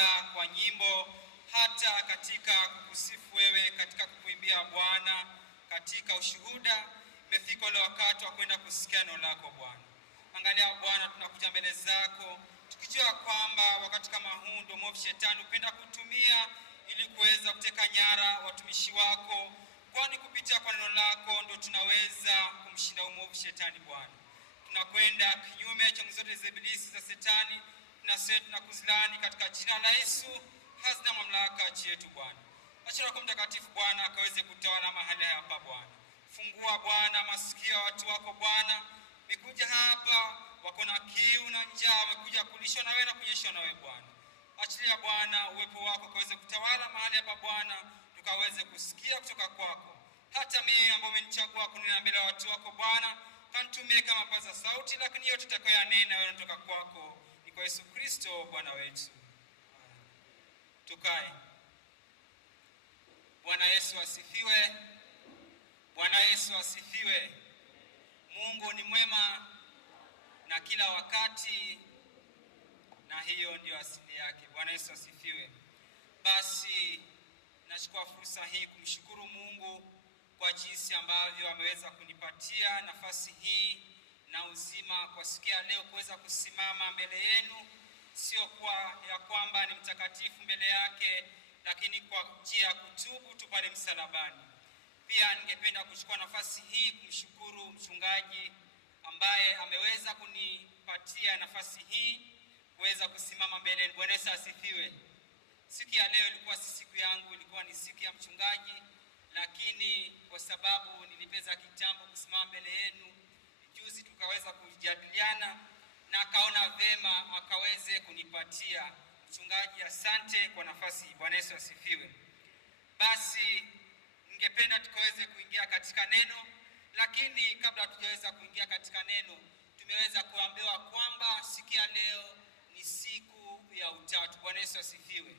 sala, kwa nyimbo, hata katika kukusifu wewe, katika kukuimbia Bwana, katika ushuhuda. Imefika ule wakati wa kwenda kusikia neno lako Bwana. Angalia Bwana, tunakuja mbele zako tukijua kwamba wakati kama huu ndio mwovu shetani upenda kutumia ili kuweza kuteka nyara watumishi wako, kwani kupitia kwa neno lako ndio tunaweza kumshinda mwovu shetani Bwana. Tunakwenda kinyume cha nguvu zote za ibilisi za shetani, tunasema tunakuzilani katika jina la Yesu, hazina mamlaka juu yetu Bwana. Acha Roho Mtakatifu Bwana akaweze kutawala mahali hapa Bwana. Fungua Bwana masikio ya watu wako Bwana. Mekuja hapa wako na kiu na njaa, wamekuja kulishwa na wewe na kunyeshwa na wewe Bwana. Achilia Bwana uwepo wako kaweze kutawala mahali hapa Bwana, tukaweze kusikia kutoka kwako. Hata mimi ambao umenichagua kunena mbele ya watu wako Bwana, kanitumie kama paza sauti, lakini yote tutakayoyanena wewe kutoka kwako. Ni kwa Yesu Kristo Bwana wetu. Tukae. Bwana Yesu asifiwe. Bwana Yesu asifiwe. Mungu ni mwema na kila wakati, na hiyo ndio asili yake. Bwana Yesu asifiwe. Basi nachukua fursa hii kumshukuru Mungu kwa jinsi ambavyo ameweza kunipatia nafasi hii na uzima kwa siku ya leo kuweza kusimama mbele yenu, sio kwa ya kwamba ni mtakatifu mbele yake, lakini kwa njia ya kutubu tu pale msalabani. Pia ningependa kuchukua nafasi hii kumshukuru mchungaji ambaye ameweza kunipatia nafasi hii kuweza kusimama mbele. Bwana Yesu asifiwe. Siku ya leo ilikuwa si siku yangu, ilikuwa ni siku ya mchungaji, lakini kwa sababu nilipeza kitambo kusimama mbele yenu, juzi tukaweza kujadiliana na akaona vema akaweze kunipatia. Mchungaji, asante kwa nafasi. Bwana Yesu asifiwe. Basi ningependa tukaweze kuingia katika neno, lakini kabla tujaweza kuingia katika neno, tumeweza kuambiwa kwamba siku ya leo ni siku ya Utatu. Bwana Yesu asifiwe.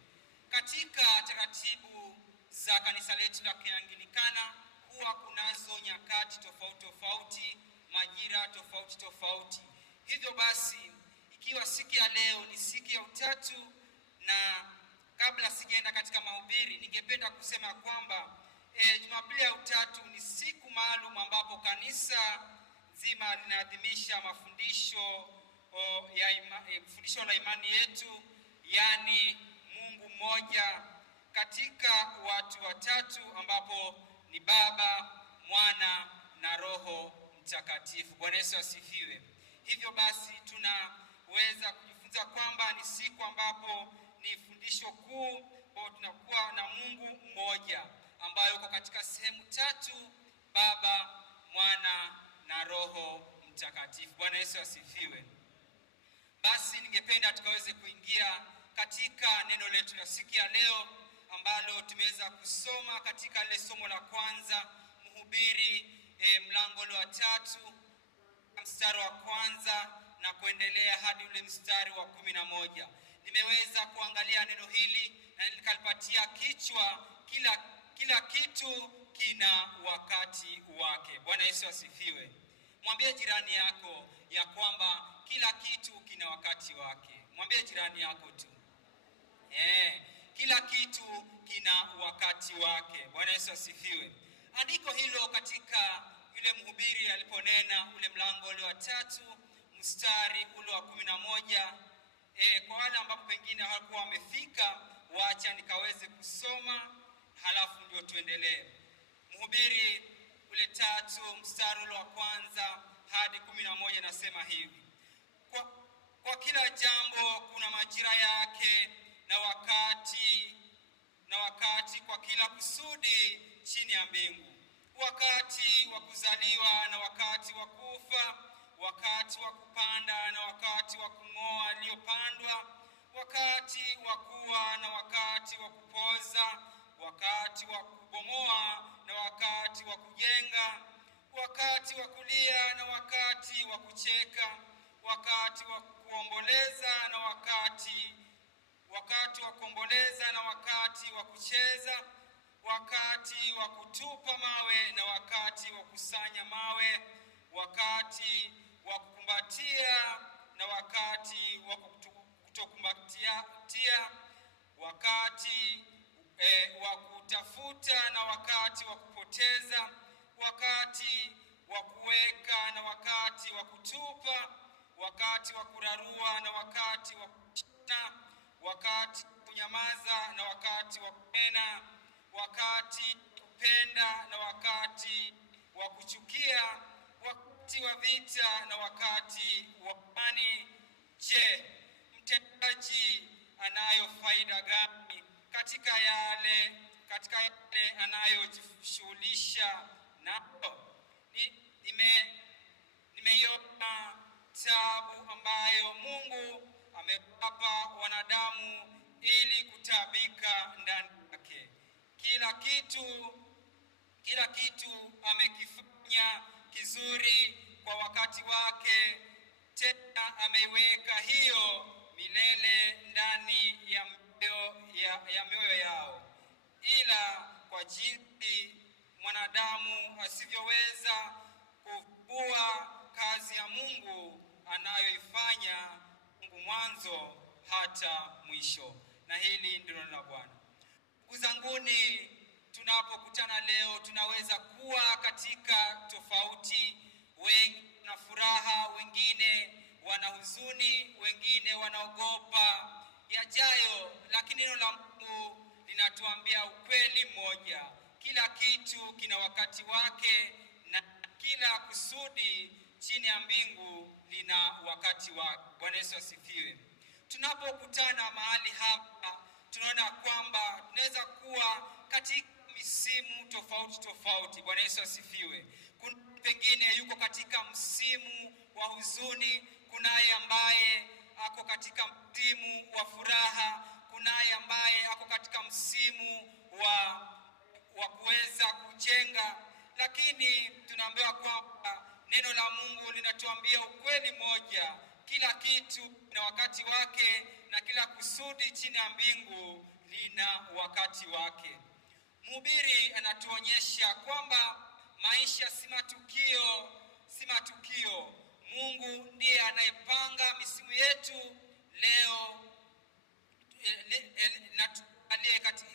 Katika taratibu za kanisa letu la Kianglikana huwa kunazo nyakati tofauti tofauti, majira tofauti tofauti. Hivyo basi, ikiwa siku ya leo ni siku ya Utatu, na kabla sijaenda katika mahubiri, ningependa kusema kwamba Jumapili ya Utatu ni siku maalum ambapo kanisa zima linaadhimisha mafundisho fundisho la imani yetu, yani Mungu mmoja katika watu watatu, ambapo ni Baba, Mwana na Roho Mtakatifu. Bwana Yesu asifiwe. Hivyo basi tunaweza kujifunza kwamba ni siku ambapo ni fundisho kuu, kwa tunakuwa na Mungu mmoja ambaye uko katika sehemu tatu: Baba, Mwana na Roho Mtakatifu. Bwana Yesu asifiwe. Basi ningependa tukaweze kuingia katika neno letu la siku ya leo ambalo tumeweza kusoma katika ile somo la kwanza, Mhubiri mlango wa 3 mstari wa kwanza na kuendelea hadi ule mstari wa 11. Nimeweza kuangalia neno hili na nikalipatia kichwa kila kitu kina wakati wake. Bwana Yesu asifiwe. Mwambie jirani yako ya kwamba kila kitu kina wakati wake. Mwambie jirani yako tu. Kila kitu kina wakati wake. Bwana Yesu asifiwe. Andiko hilo katika yule Mhubiri aliponena ule mlango ule wa 3 mstari ule wa 11. Kwa wale ambao pengine hawakuwa wamefika, waacha nikaweze kusoma halafu ndio tuendelee. Mhubiri ule 3 mstari ule wa kwanza hadi 11 nasema hivi: Kwa kila jambo kuna majira yake na wakati kwa kila kusudi chini ya mbingu, wakati wa kuzaliwa na wakati wa kufa, wakati wa kupanda na wakati wa kung'oa aliyopandwa, wakati wa kuwa na wakati wa kupoza, wakati wa kubomoa na wakati wa kujenga, wakati wa kulia na wakati wa kucheka, wakati wa kuomboleza na wakati wa kuomboleza na wakati wa kucheza, wakati wa kutupa mawe na wakati wa kusanya mawe, wakati wa kukumbatia na wakati wa kutokumbatia, wakati wa kutafuta na wakati wa kupoteza, wakati wa kuweka na wakati wa kutupa, wakati wa kurarua na wakati wa kuchana, wakati kunyamaza na wakati wa kunena, wakati kupenda na wakati wa kuchukia, wakati wa vita na wakati wa amani. Je, mtendaji anayo faida gani katika yale anayojishughulisha nayo? Nimeiona taabu ambayo Mungu amewapa wanadamu ili kutabika ndani yake. Kila kitu amekifanya kizuri kwa wakati wake, tena ameiweka hiyo milele ndani ya mioyo yao. Ila kwa jinsi mwanadamu asivyoweza kuvua kazi ya Mungu anayoifanya Mungu mwanzo hata mwisho. Na hili ndilo la Bwana. Ndugu zanguni, tunapokutana leo tunaweza kuwa katika tofauti. Wengi na furaha, wengine wana huzuni, wengine wanaogopa yajayo, lakini neno la Mungu linatuambia ukweli mmoja: kila kitu kina wakati wake na kila kusudi chini ya mbingu lina wakati wake. Bwana Yesu asifiwe. Tunapokutana mahali hapa tunaona kwamba tunaweza kuwa katika misimu tofauti. Bwana Yesu asifiwe. Kuna pengine yuko katika msimu wa huzuni, kunaye ambaye ako katika msimu wa furaha, kunaye ambaye ako katika msimu wa kuweza kujenga. Lakini tunaambiwa kwamba neno la Mungu linatuambia ukweli moja: kila kitu kina wakati wake na kila kusudi chini ya mbingu lina wakati wake. Mhubiri anatuonyesha kwamba maisha si matukio. Mungu ndiye anayepanga misimu yetu. Leo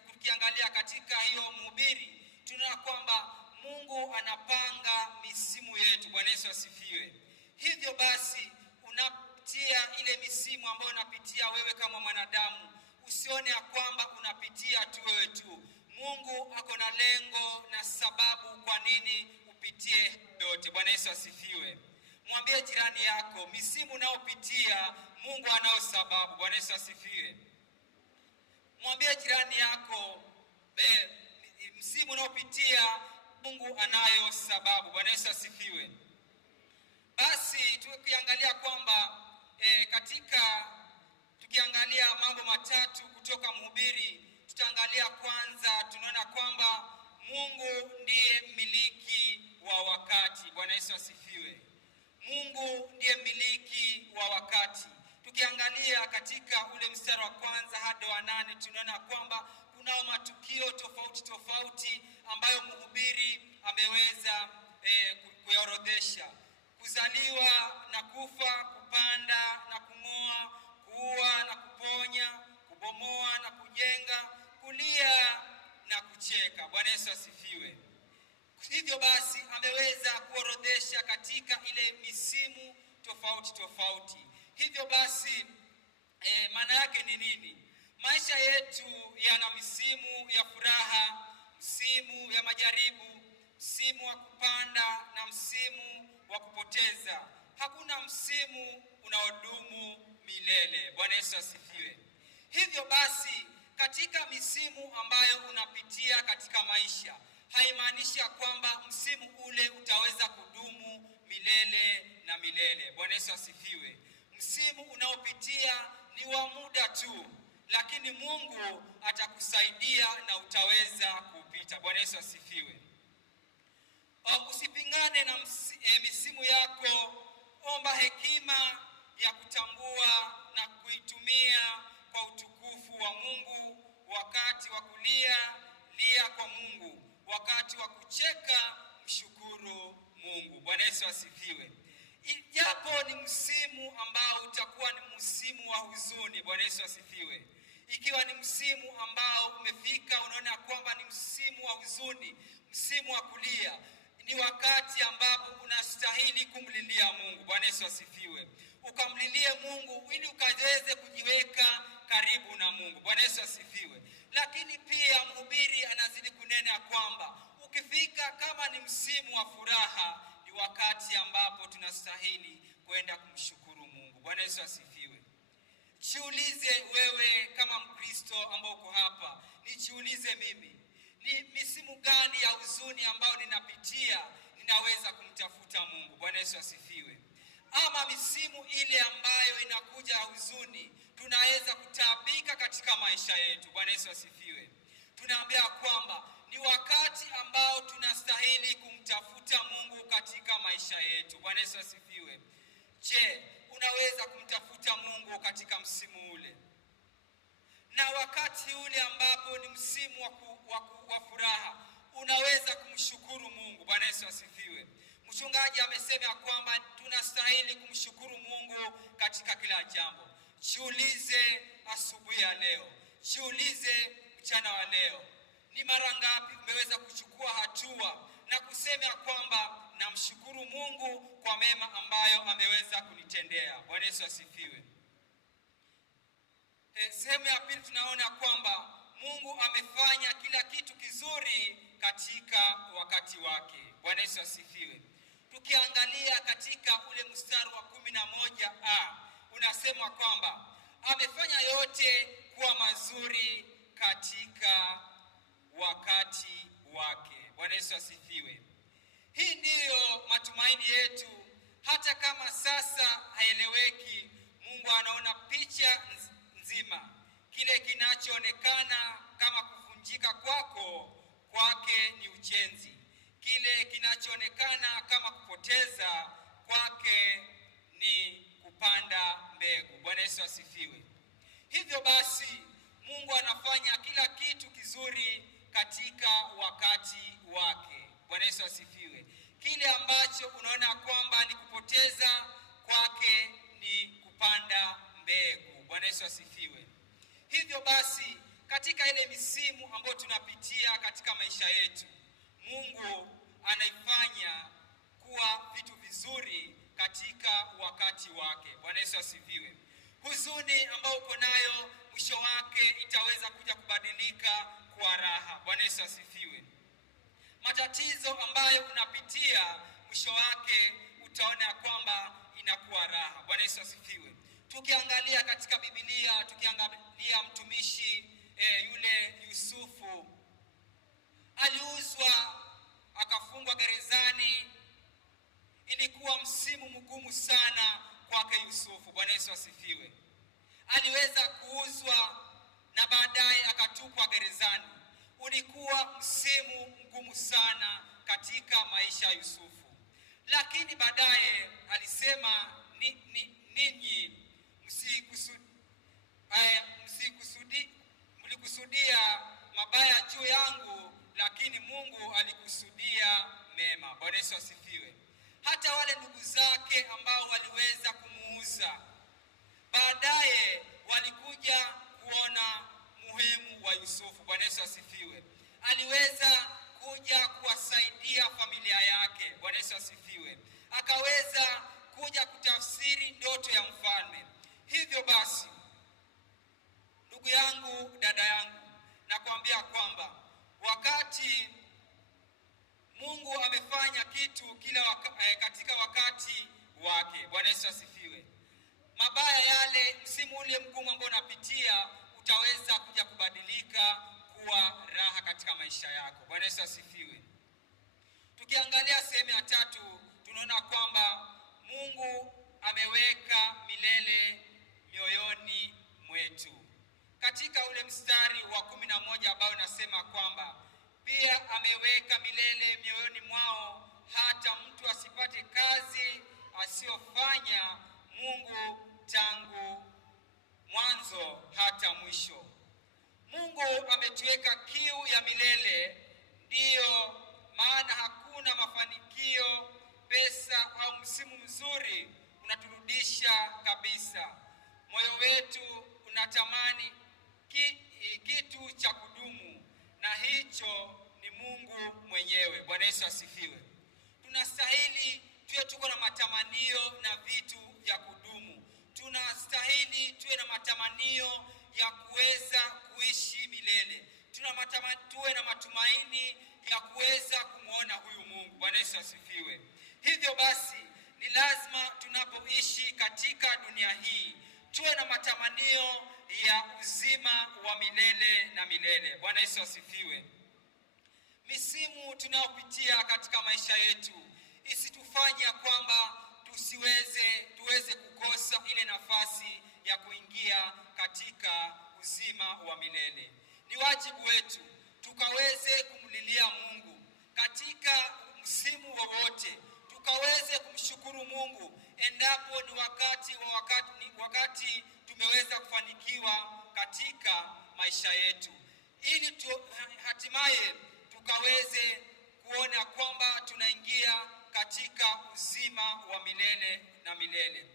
tukiangalia katika hiyo Mhubiri tunaona kwamba Mungu anapanga misimu yetu. Bwana Yesu asifiwe. Hivyo basi, unapitia ile misimu ambayo unapitia wewe kama mwanadamu, usione ya kwamba unapitia tu wewe tu. Mungu ako na lengo na sababu kwa nini upitie yote. Bwana Yesu asifiwe. Mwambie jirani yako, misimu unayopitia Mungu anao sababu. Bwana Yesu asifiwe. Mwambie jirani yako, msimu unayopitia Mungu anayo sababu. Bwana Yesu asifiwe. Basi tukiangalia kwamba tukiangalia mambo matatu kutoka Mhubiri, tutaangalia kwanza, tunaona kwamba Mungu ndiye mmiliki wa wakati. Bwana Yesu asifiwe. Mungu ndiye mmiliki wa wakati. Tukiangalia katika ule mstari wa kwanza hadi wa 8 tunaona kwamba kunao matukio tofauti ambayo Mhubiri ameweza kuyaorodhesha: kuzaliwa na kufa, kupanda na kung'oa, kuua na kuponya, kubomoa na kujenga, kulia na kucheka. Bwana Yesu asifiwe. Hivyo basi ameweza kuorodhesha katika ile misimu tofauti. Hivyo basi maana yake ni nini? Maisha yetu yana misimu ya furaha, msimu ya majaribu, msimu wa kupanda na msimu wa kupoteza. Hakuna msimu unaodumu milele. Bwana Yesu asifiwe. Hivyo basi katika misimu ambayo unapitia katika maisha, haimaanishi kwamba msimu ule utaweza kudumu milele na milele. Bwana Yesu asifiwe. Msimu unaopitia ni wa muda tu, lakini Mungu atakusaidia na utaweza kupita. Bwana Yesu asifiwe. Usipingane na misimu yako. Omba hekima ya kutambua na kuitumia kwa utukufu wa Mungu. Wakati wa kulia, lia kwa Mungu. Wakati wa kucheka, mshukuru Mungu. Bwana Yesu asifiwe. Ijapo ni msimu ambao utakuwa ni msimu wa huzuni, Bwana Yesu asifiwe, Ikiwa ni msimu ambao umefika, unaona kwamba ni msimu wa huzuni, msimu wa kulia, ni wakati ambapo unastahili kumlilia Mungu. Bwana Yesu asifiwe. Ukamlilie Mungu ili ukaweze kujiweka karibu na Mungu. Bwana Yesu asifiwe. Lakini pia mhubiri anazidi kunena kwamba ukifika kama ni msimu wa furaha, ni wakati ambapo tunastahili kwenda kumshukuru Mungu. Bwana Yesu asifiwe. Jiulize wewe kama Mkristo ambao uko hapa, nijiulize mimi, ni misimu gani ya huzuni ambayo ninapitia ninaweza kumtafuta Mungu? Bwana Yesu asifiwe. Ama misimu ile ambayo inakuja huzuni, tunaweza kutaabika katika maisha yetu. Bwana Yesu asifiwe. Tunaambia kwamba ni wakati ambao tunastahili kumtafuta Mungu katika maisha yetu. Bwana Yesu asifiwe. Je, unaweza kumtafuta Mungu katika msimu ule? Na wakati ule ambapo ni msimu wa furaha, unaweza kumshukuru Mungu. Bwana Yesu asifiwe. Mchungaji amesema kwamba tunastahili kumshukuru Mungu katika kila jambo. Jiulize asubuhi ya leo, jiulize mchana wa leo, ni mara ngapi umeweza kuchukua hatua na kusema kwamba namshukuru Mungu kwa mema ambayo ameweza kunitendea. Bwana Yesu asifiwe. Sehemu ya pili tunaona kwamba Mungu amefanya kila kitu kizuri katika wakati wake. Bwana Yesu asifiwe. Tukiangalia katika ule mstari wa 11a, unasema kwamba amefanya yote kuwa mazuri katika wakati wake. Bwana Yesu asifiwe. Hii ndiyo matumaini yetu. Hata kama sasa haeleweki, Mungu anaona picha nzima. Kile kinachoonekana kama kuvunjika kwake ni ujenzi. Kile kinachoonekana kama kupoteza kwake ni kupanda mbegu. Bwana Yesu asifiwe. Hivyo basi, Mungu anafanya kila kitu kizuri katika wakati wake. Bwana Yesu asifiwe. Kile ambacho unaona kwamba ni kupoteza kwake ni kupanda mbegu. Bwana Yesu asifiwe. Hivyo basi, katika ile misimu ambayo tunapitia katika maisha yetu, Mungu anaifanya kuwa vitu vizuri katika wakati wake. Bwana Yesu asifiwe. Huzuni ambayo uko nayo, mwisho wake itaweza kuja kubadilika kuwa raha. Bwana Yesu asifiwe. Matatizo ambayo unapitia, mwisho wake utaona kwamba inakuwa raha. Bwana Yesu asifiwe. Tukiangalia katika Biblia, tukiangalia mtumishi yule Yusufu, aliuzwa akafungwa gerezani. Ilikuwa msimu mgumu sana kwake Yusufu. Bwana Yesu asifiwe. Aliweza kuuzwa na baadaye akatupwa gerezani. Ulikuwa msimu mgumu sana katika maisha ya Yusufu. Lakini baadaye alisema ninyi mlikusudia mabaya juu yangu, lakini Mungu alikusudia mema. Bwana Yesu asifiwe. Hata wale ndugu zake ambao waliweza kumuuza, baadaye walikuja kuona muhimu wa Yusufu. Bwana Yesu asifiwe. Aliweza kuja kuwasaidia familia yake. Bwana Yesu asifiwe. Akaweza kuja kutafsiri ndoto ya mfalme. Hivyo basi, ndugu yangu, dada yangu, nakwambia kwamba wakati Mungu amefanya kitu katika wakati wake. Bwana Yesu asifiwe. Mabaya yale, msimu ule mgumu ambao unapitia, utaweza kuja kubadilika kuwa raha katika maisha yako. Bwana Yesu asifiwe. Tukiangalia sehemu ya tatu, tunaona kwamba Mungu ameweka milele mioyoni mwetu. Katika ule mstari wa 11 ambao unasema kwamba pia ameweka milele mioyoni mwao, hata mtu asipate kazi asiyofanya Mungu tangu mwanzo hata mwisho. Mungu ametuweka kiu ya milele, ndiyo maana hakuna mafanikio, pesa au msimu mzuri unaturudisha kabisa. Moyo wetu unatamani Yesu asifiwe. Tunastahili tuwe tuko na matamanio na vitu vya kudumu. Tunastahili tuwe na matamanio ya kuweza kuishi milele. Tuwe na matumaini ya kuweza kumwona huyu Mungu. Bwana Yesu asifiwe. Hivyo basi ni lazima tunapoishi katika dunia hii tuwe na matamanio ya uzima wa milele na milele. Bwana Yesu asifiwe. Misimu tunayopitia katika maisha yetu isitufanye kwamba tuweze kukosa ile nafasi ya kuingia katika uzima wa milele. Ni wajibu wetu tukaweze kumlilia Mungu katika msimu wowote, tukaweze kumshukuru Mungu endapo ni wakati tumeweza kufanikiwa katika maisha yetu, ili hatimaye tukaweze kuona kwamba tunaingia katika uzima wa milele na milele.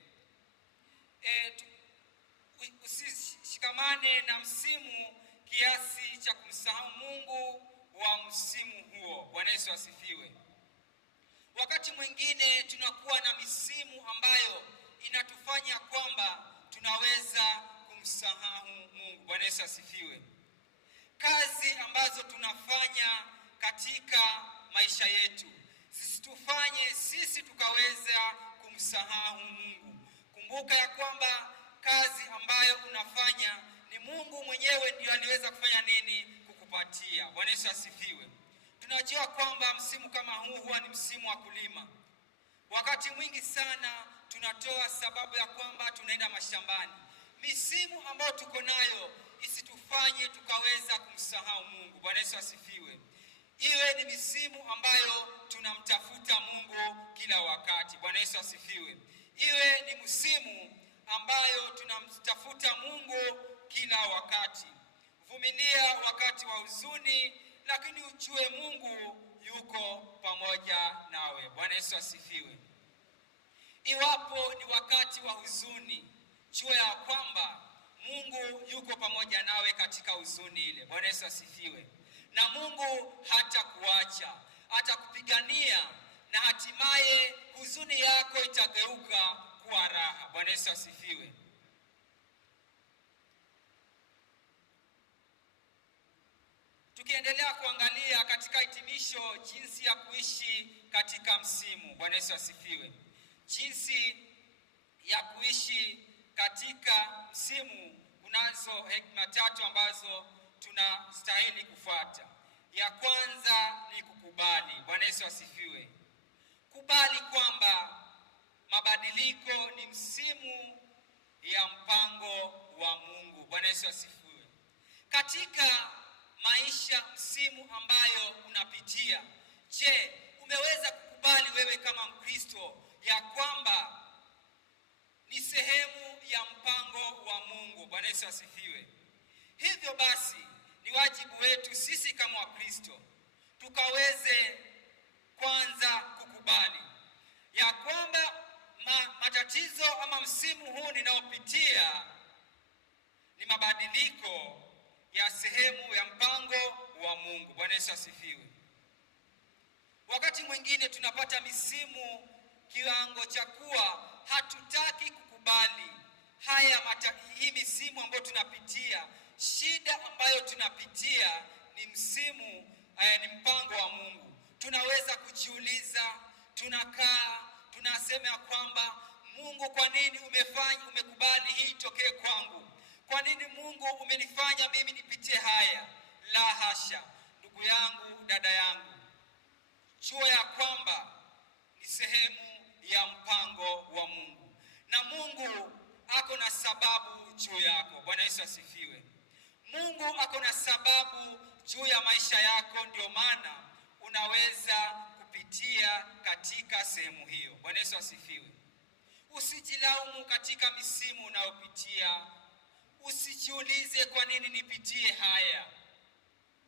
Usishikamane na msimu kiasi cha kumsahau Mungu wa msimu huo. Bwana Yesu asifiwe. Wakati mwingine tunakuwa na misimu ambayo inatufanya kwamba tunaweza kumsahau Mungu. Bwana Yesu asifiwe. Kazi ambazo tunafanya katika maisha yetu zisitufanye sisi tukaweza kumsahau Mungu. Kumbuka ya kwamba kazi ambayo unafanya ni Mungu mwenyewe ndiye aliweza kufanya nini? Kukupatia. Bwana Yesu asifiwe. Tunajua kwamba msimu kama huu huwa ni msimu wa kulima. Wakati mwingi sana tunatoa sababu ya kwamba tunaenda mashambani. Misimu ambayo tuko nayo isitufanye tukaweza kumsahau Mungu. Bwana Yesu asifiwe. Iwe ni misimu ambayo tunamtafuta Mungu kila wakati. Bwana Yesu asifiwe. Iwe ni msimu ambayo tunamtafuta Mungu kila wakati. Vumilia wakati wa huzuni, lakini ujue Mungu yuko pamoja nawe. Bwana Yesu asifiwe. Iwapo ni wakati wa huzuni, jua ya kwamba Mungu yuko pamoja nawe katika huzuni ile. Bwana Yesu asifiwe. Na Mungu hatakuacha, atakupigania na hatimaye huzuni yako itageuka kuwa raha. Bwana Yesu asifiwe. Tukiendelea kuangalia katika hitimisho jinsi ya kuishi katika msimu. Bwana Yesu asifiwe. Jinsi ya kuishi katika msimu, kunazo hekima 3 ambazo tunastahili kufuata. Ya kwanza ni kukubali. Bwana Yesu asifiwe. Kubali kwamba mabadiliko ni msimu ya mpango wa Mungu. Bwana Yesu asifiwe. Katika maisha, msimu ambayo unapitia, je, umeweza kukubali wewe kama Mkristo ya kwamba ni sehemu ya mpango wa Mungu? Bwana Yesu asifiwe. Hivyo basi ni wajibu wetu sisi kama Wakristo tukaweze kwanza kukubali ya kwamba matatizo ama msimu huu ninaopitia ni mabadiliko ya sehemu ya mpango wa Mungu. Bwana Yesu asifiwe. Wakati mwingine tunapata misimu kiwango cha kuwa hatutaki kukubali hii misimu ambayo tunapitia. Shida ambayo tunapitia ni msimu, ni mpango wa Mungu. Tunaweza kujiuliza, tunakaa tunasema kwamba Mungu, kwa nini umekubali hii itokee kwangu? Kwa nini Mungu umenifanya mimi nipitie haya? La hasha. Ndugu yangu, dada yangu, jua ya kwamba ni sehemu ya mpango wa Mungu, na Mungu ako na sababu juu yako. Bwana Yesu asifiwe. Mungu ako na sababu juu ya maisha yako, ndio maana unaweza kupitia katika sehemu hiyo. Bwana Yesu asifiwe. Usijilaumu katika misimu unayopitia. Usijiulize kwa nini nipitie haya.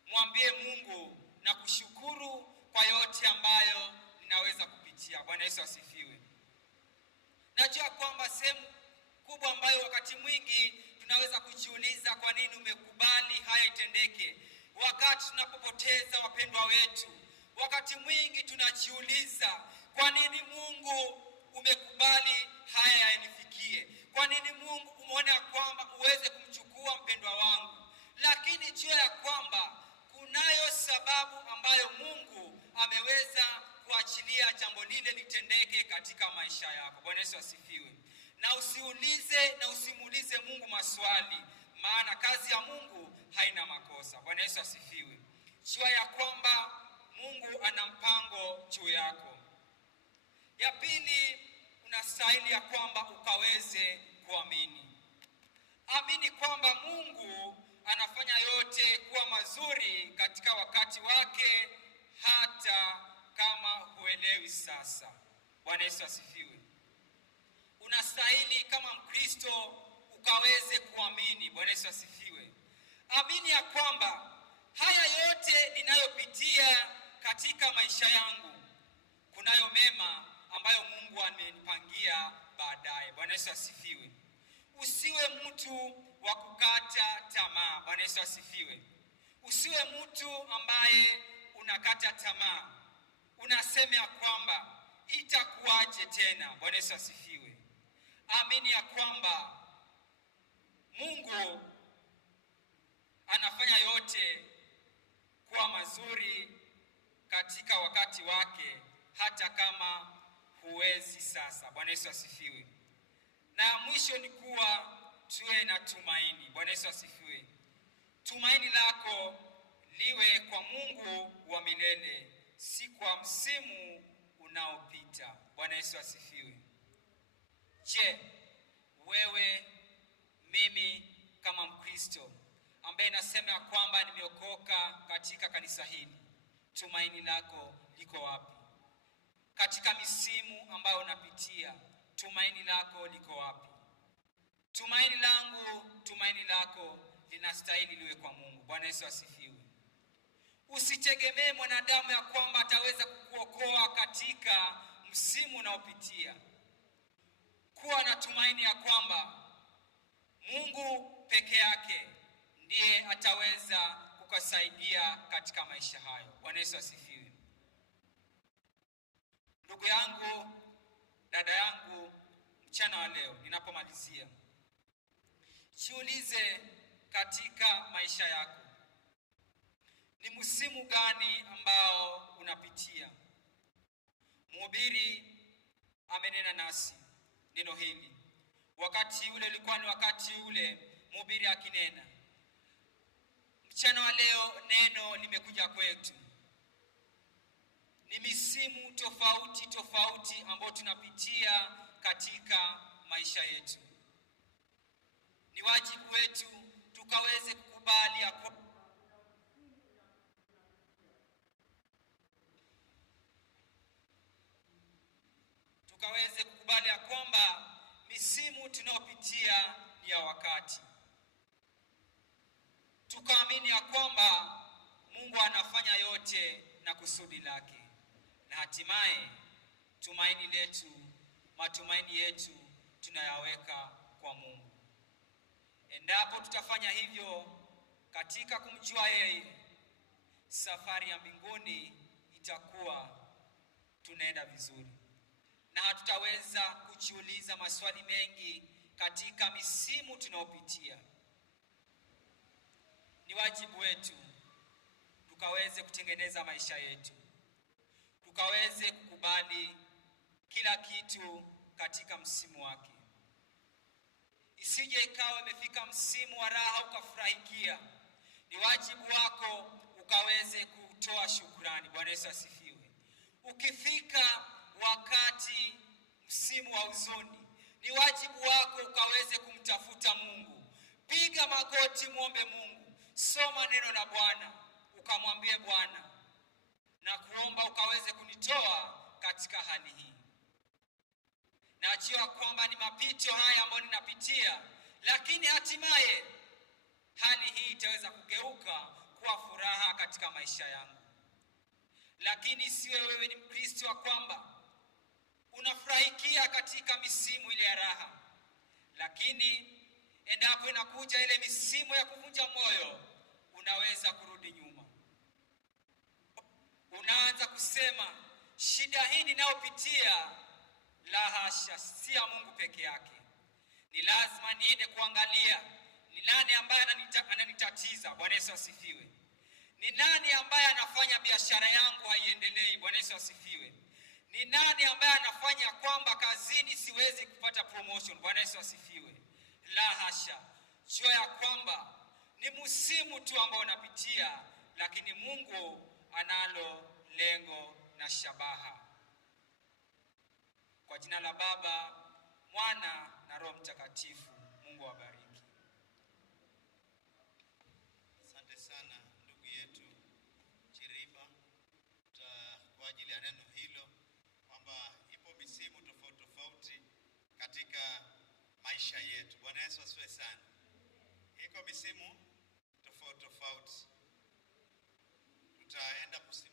Mwambie Mungu na kushukuru kwa yote ambayo ninaweza kupitia. Bwana Yesu asifiwe. Najua kwamba sehemu kubwa ambayo wakati mwingi tunaweza kujiuliza kwa nini umekubali haya itendeke, wakati tunapopoteza wapendwa wetu, Wakati mwingi tunajiuliza, kwa nini Mungu umekubali haya yanifikie? Kwa nini Mungu umeona kwamba uweze kumchukua mpendwa wangu? Lakini jua ya kwamba kunayo sababu ambayo Mungu ameweza kuachilia jambo lile litendeke katika maisha yako. Bwana Yesu asifiwe. Na usimuulize Mungu maswali, maana kazi ya Mungu haina makosa. Bwana Yesu asifiwe. Jua ya kwamba Mungu ana mpango juu yako. Ya pili, unastahili ya kwamba ukaweze kuamini. Amini kwamba Mungu anafanya yote kuwa mazuri katika wakati wake, hata kama huelewi sasa. Bwana Yesu asifiwe. Unastahili kama Mkristo ukaweze kuamini. Bwana Yesu asifiwe. Amini ya kwamba haya yote ninayopitia katika maisha yangu, kunayo mema ambayo Mungu amenipangia baadaye. Bwana Yesu asifiwe. Usiwe mtu wa kukata tamaa. Bwana Yesu asifiwe. Usiwe mtu ambaye unakata tamaa, unasema ya kwamba itakuwaje tena. Bwana Yesu asifiwe. Amini ya kwamba Mungu anafanya yote kuwa mazuri katika wakati wake, hata kama huwezi sasa. Bwana Yesu asifiwe. Na mwisho ni kuwa tuwe na tumaini. Bwana Yesu asifiwe. Tumaini lako liwe kwa Mungu wa milele, si kwa msimu unaopita. Bwana Yesu asifiwe. Je, wewe, mimi kama Mkristo ambaye nasema ya kwamba nimeokoka katika kanisa hili, tumaini lako liko wapi? Katika misimu ambayo unapitia, tumaini lako liko wapi? Tumaini langu, tumaini lako linastahili liwe kwa Mungu. Bwana Yesu asifiwe. Usitegemee mwanadamu ya kwamba ataweza kukuokoa katika msimu unaopitia. Kuwa na tumaini ya kwamba Mungu peke yake ndiye ataweza kukusaidia katika maisha hayo. Bwana Yesu asifiwe. Ndugu yangu, dada yangu, mchana wa leo ninapomalizia, jiulize katika maisha yako, ni msimu gani ambao unapitia? Mhubiri amenena nasi neno hili. Wakati ule ulikuwa ni wakati ule mhubiri akinena. Mchana wa leo neno limekuja kwetu. Ni misimu tofauti tofauti ambayo tunapitia katika maisha yetu. Ni wajibu wetu tukaweze kukubali ya kwamba misimu tunayopitia ni ya wakati. Tukaamini ya kwamba Mungu anafanya yote na kusudi lake. Na hatimaye tumaini letu, matumaini yetu tunayaweka kwa Mungu. Endapo tutafanya hivyo katika kumjua yeye, safari ya mbinguni itakuwa tunaenda vizuri. Na hatutaweza kujiuliza maswali mengi katika misimu tunayopitia. Ni wajibu wetu tukaweze kutengeneza maisha yetu, tukaweze kukubali kila kitu katika msimu wake. Isije ikawa imefika msimu wa raha ukafurahikia. Ni wajibu wako ukaweze kutoa shukrani. Bwana Yesu asifiwe. Ukifika wakati msimu wa huzuni, ni wajibu wako ukaweze kumtafuta Mungu. Piga magoti, muombe Mungu. Soma neno la Bwana, ukamwambie Bwana, na kuomba ukaweze kunitoa katika hali hii. Najua kwamba ni mapito haya ambayo ninapitia, lakini hatimaye hali hii itaweza kugeuka kuwa furaha katika maisha yangu. Lakini siwe wewe ni Mkristo wa kwamba unafurahikia katika misimu ile ya raha, lakini endapo inakuja ile misimu ya kuvunja moyo, unaweza kurudi nyuma. Unaanza kusema shida hii ninayopitia, la hasha, si ya Mungu peke yake. Ni lazima niende kuangalia ni nani ambaye ananitatiza. Bwana Yesu asifiwe. Ni nani ambaye anafanya biashara yangu haiendelei? Bwana Yesu asifiwe. Ni nani ambaye anafanya kwamba kazini siwezi kupata promotion? Bwana Yesu asifiwe. La hasha, jua ya kwamba ni msimu tu ambao unapitia, lakini Mungu analo lengo na shabaha. Kwa jina la Baba, Mwana na Roho Mtakatifu, Mungu awabariki. Asante sana ndugu yetu Chiriba kwa ajili ya neno hilo, kwamba ipo misimu tofauti tofauti katika maisha yetu. Bwana Yesu asifiwe sana. Iko misimu tofauti tofauti. Tutaenda kusimama